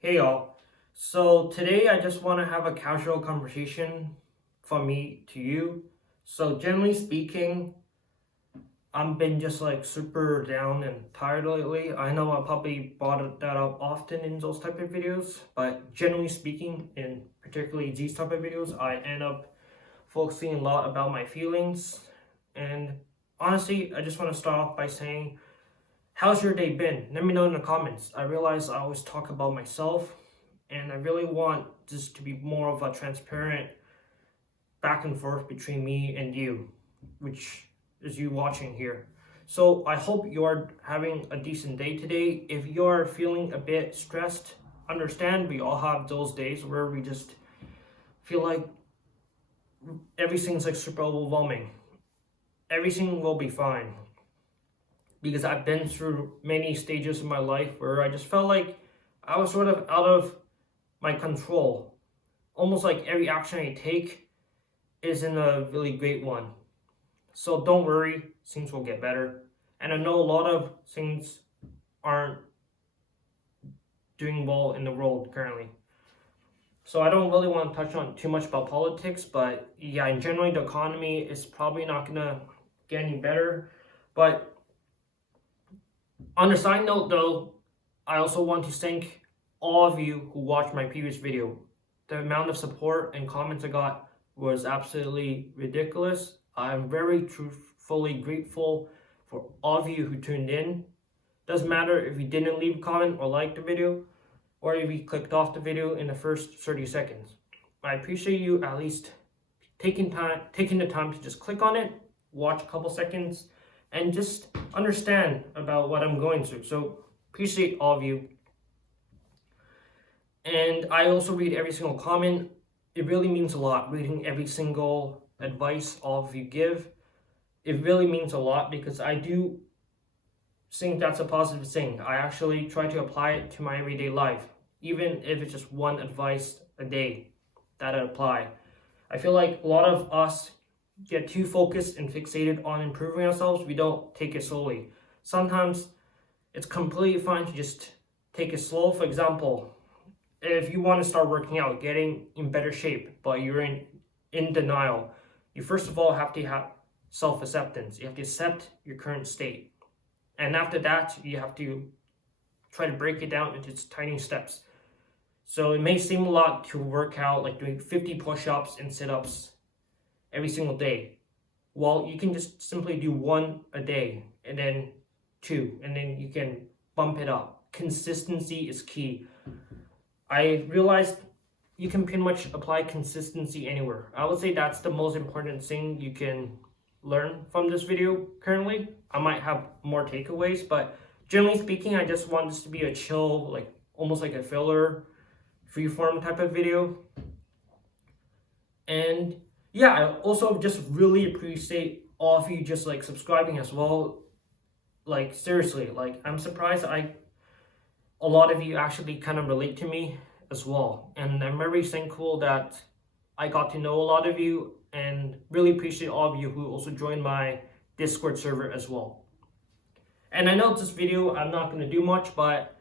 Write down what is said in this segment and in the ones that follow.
Hey y'all. So today I just want to have a casual conversation from me to you. So generally speaking, I've been just like super down and tired lately. I know I probably brought that up often in those type of videos, but generally speaking, in particularly these type of videos, I end up focusing a lot about my feelings. And honestly, I just want to start off by saying, how's your day been? Let me know in the comments. I realize I always talk about myself, and I really want this to be more of a transparent back and forth between me and you, which is you watching here. So I hope you are having a decent day today. If you're feeling a bit stressed, understand we all have those days where we just feel like everything's like super overwhelming. Everything will be fine because I've been through many stages in my life where I just felt like I was sort of out of my control. Almost like every action I take isn't a really great one. So don't worry, things will get better. And I know a lot of things aren't doing well in the world currently. So I don't really want to touch on too much about politics, but yeah, in general, the economy is probably not gonna get any better. But on a side note though, I also want to thank all of you who watched my previous video. The amount of support and comments I got was absolutely ridiculous. I'm very truthfully grateful for all of you who tuned in. Doesn't matter if you didn't leave a comment or like the video, or if you clicked off the video in the first 30 seconds. I appreciate you at least taking the time to just click on it, watch a couple seconds, and just understand about what I'm going through. So appreciate all of you. And I also read every single comment. It really means a lot reading every single advice all of you give. It really means a lot because I do think that's a positive thing. I actually try to apply it to my everyday life, even if it's just one advice a day that I apply. I feel like a lot of us get too focused and fixated on improving ourselves. We don't take it slowly. Sometimes it's completely fine to just take it slow. For example, if you want to start working out, getting in better shape, but you're in denial, you first of all have to have self-acceptance. You have to accept your current state. And after that, you have to try to break it down into tiny steps. So it may seem a lot to work out, like doing 50 push-ups and sit-ups every single day. Well, you can just simply do one a day, and then two, and then you can bump it up. Consistency is key. I realized you can pretty much apply consistency anywhere. I would say that's the most important thing you can learn from this video currently. I might have more takeaways, but generally speaking, I just want this to be a chill, like almost like a filler, freeform type of video. And yeah, I also just really appreciate all of you just like subscribing as well. Like seriously, like I'm surprised a lot of you actually kind of relate to me as well. And I'm very thankful that I got to know a lot of you and really appreciate all of you who also joined my Discord server as well. And I know this video I'm not going to do much, but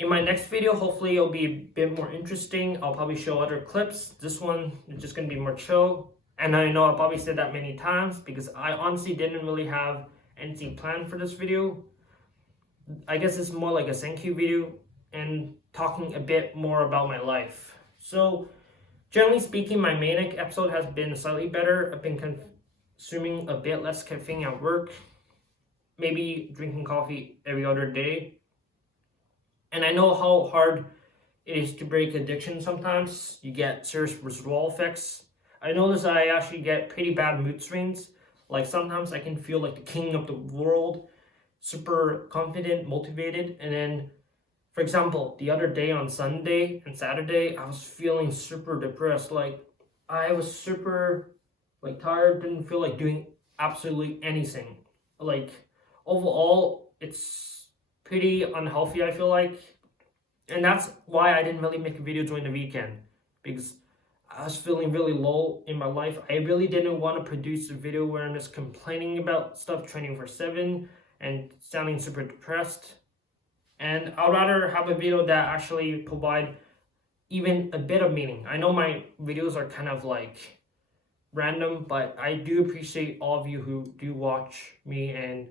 in my next video, hopefully it'll be a bit more interesting. I'll probably show other clips. This one is just going to be more chill. And I know I probably said that many times because I honestly didn't really have anything planned for this video. I guess it's more like a thank you video and talking a bit more about my life. So generally speaking, my manic episode has been slightly better. I've been consuming a bit less caffeine at work, maybe drinking coffee every other day. And I know how hard it is to break addiction sometimes. You get serious withdrawal effects. I notice I actually get pretty bad mood swings. Like sometimes I can feel like the king of the world, super confident, motivated, and then for example, the other day on Sunday and Saturday, I was feeling super depressed. Like I was super like tired, didn't feel like doing absolutely anything. Like overall, it's pretty unhealthy, I feel like. And that's why I didn't really make a video during the weekend, because I was feeling really low in my life. I really didn't want to produce a video where I'm just complaining about stuff 24/7 and sounding super depressed. And I'd rather have a video that actually provide even a bit of meaning. I know my videos are kind of like random, but I do appreciate all of you who do watch me and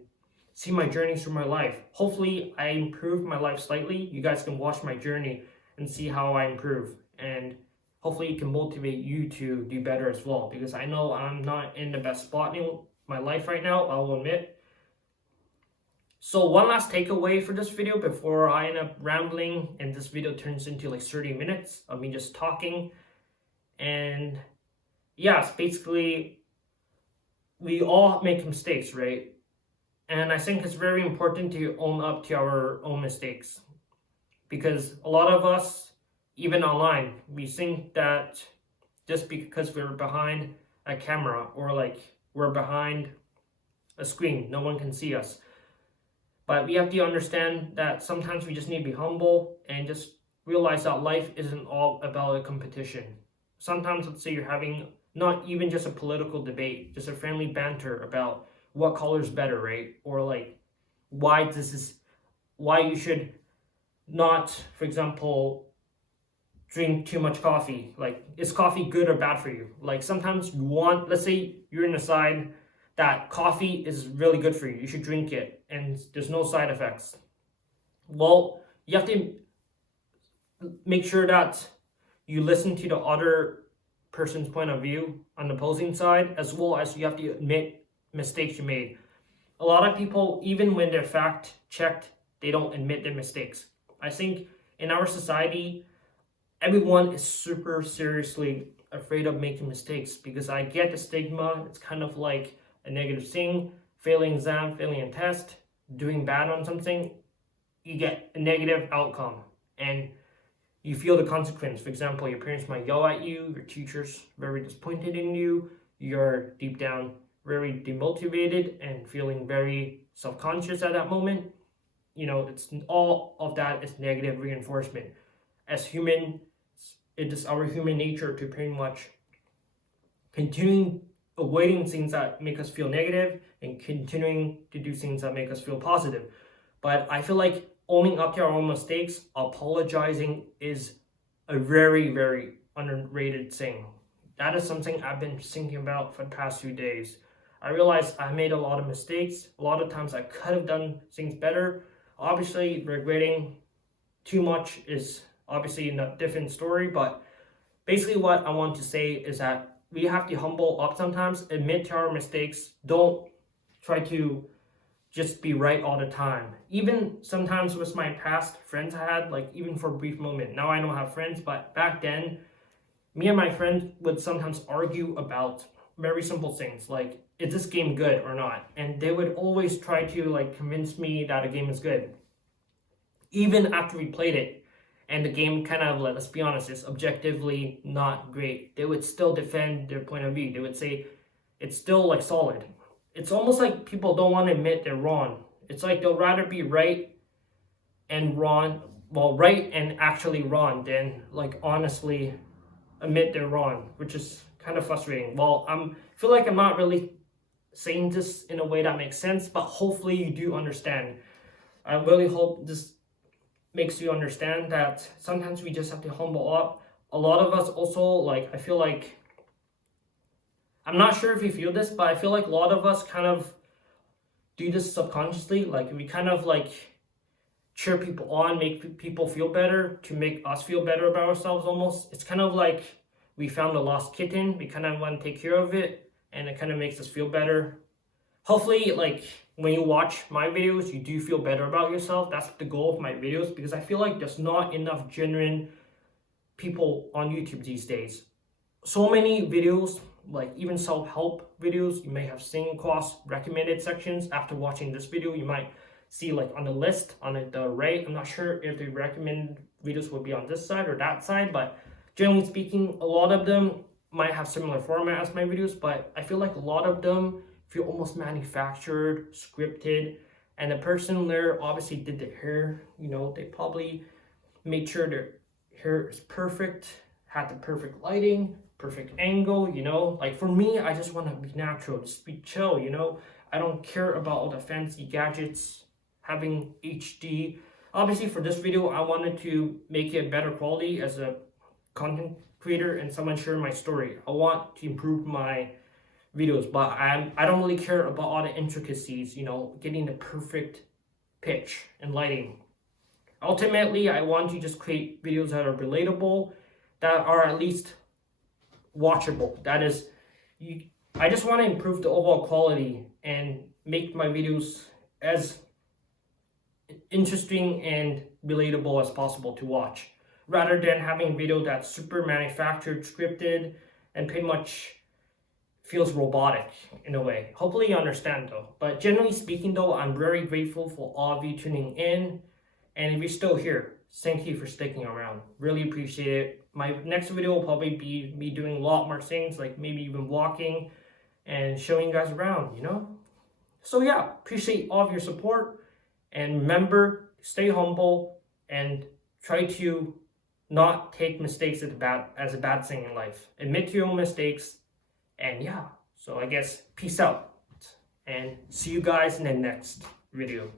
see my journey through my life. Hopefully I improve my life slightly. You guys can watch my journey and see how I improve, and hopefully it can motivate you to do better as well, because I know I'm not in the best spot in my life right now, I'll admit. So one last takeaway for this video before I end up rambling and this video turns into like 30 minutes of me just talking. And yes, basically we all make mistakes, right? And I think it's very important to own up to our own mistakes, because a lot of us, even online, we think that just because we're behind a camera or like we're behind a screen, no one can see us. But we have to understand that sometimes we just need to be humble and just realize that life isn't all about a competition. Sometimes, let's say you're having not even just a political debate, just a friendly banter about what color is better, right? Or like why you should not, for example, drink too much coffee. Like, is coffee good or bad for you? Like, sometimes you want, let's say you're in a side that coffee is really good for you. You should drink it and there's no side effects. Well, you have to make sure that you listen to the other person's point of view on the opposing side, as well as you have to admit mistakes you made. A lot of people, even when they're fact checked, they don't admit their mistakes. I think in our society, everyone is super seriously afraid of making mistakes, because I get the stigma. It's kind of like a negative thing. Failing exam, failing a test, doing bad on something, you get a negative outcome and you feel the consequence. For example, your parents might yell at you, your teacher's very disappointed in you, you're deep down very demotivated and feeling very self-conscious at that moment. You know, it's all of that is negative reinforcement. As human, it is our human nature to pretty much continuing avoiding things that make us feel negative and continuing to do things that make us feel positive. But I feel like owning up to our own mistakes, apologizing, is a very, very underrated thing. That is something I've been thinking about for the past few days. I realized I made a lot of mistakes. A lot of times I could have done things better. Obviously, regretting too much is obviously a different story, but basically what I want to say is that we have to humble up sometimes, admit to our mistakes. Don't try to just be right all the time. Even sometimes with my past friends I had, like even for a brief moment. Now I don't have friends, but back then, me and my friends would sometimes argue about very simple things like, is this game good or not? And they would always try to like convince me that a game is good. Even after we played it, and the game kind of, let's be honest, is objectively not great, they would still defend their point of view. They would say it's still like solid. It's almost like people don't want to admit they're wrong. It's like they'll rather be right and wrong, well, right and actually wrong, than like honestly admit they're wrong, which is kind of frustrating. Well, I feel like I'm not really saying this in a way that makes sense, but hopefully you do understand. I really hope this makes you understand that sometimes we just have to humble up. A lot of us also, like, I feel like, I'm not sure if you feel this, but I feel like a lot of us kind of do this subconsciously. Like, we kind of like cheer people on, make people feel better to make us feel better about ourselves almost. It's kind of like we found a lost kitten. We kind of want to take care of it, and it kind of makes us feel better. Hopefully, like, when you watch my videos, you do feel better about yourself. That's the goal of my videos, because I feel like there's not enough genuine people on YouTube these days. So many videos, like even self-help videos, you may have seen across recommended sections. After watching this video, you might see like on the list on the right. I'm not sure if the recommended videos will be on this side or that side, but generally speaking, a lot of them might have similar format as my videos, but I feel like a lot of them feel almost manufactured, scripted, and the person there obviously did their hair. You know, they probably made sure their hair is perfect, had the perfect lighting, perfect angle, you know. Like for me, I just want to be natural, just be chill, you know. I don't care about all the fancy gadgets, having HD Obviously for this video, I wanted to make it better quality as a content creator and someone sharing my story. I want to improve my videos, but I don't really care about all the intricacies, you know, getting the perfect pitch and lighting. Ultimately, I want to just create videos that are relatable, that are at least watchable. That is, I just want to improve the overall quality and make my videos as interesting and relatable as possible to watch, rather than having a video that's super manufactured, scripted, and pretty much feels robotic in a way. Hopefully you understand though. But generally speaking though, I'm very grateful for all of you tuning in. And if you're still here, thank you for sticking around. Really appreciate it. My next video will probably be me doing a lot more things, like maybe even walking and showing you guys around, you know? So yeah, appreciate all of your support. And remember, stay humble and try to not take mistakes as a bad thing in life. Admit to your own mistakes. And yeah, so I guess peace out. And see you guys in the next video.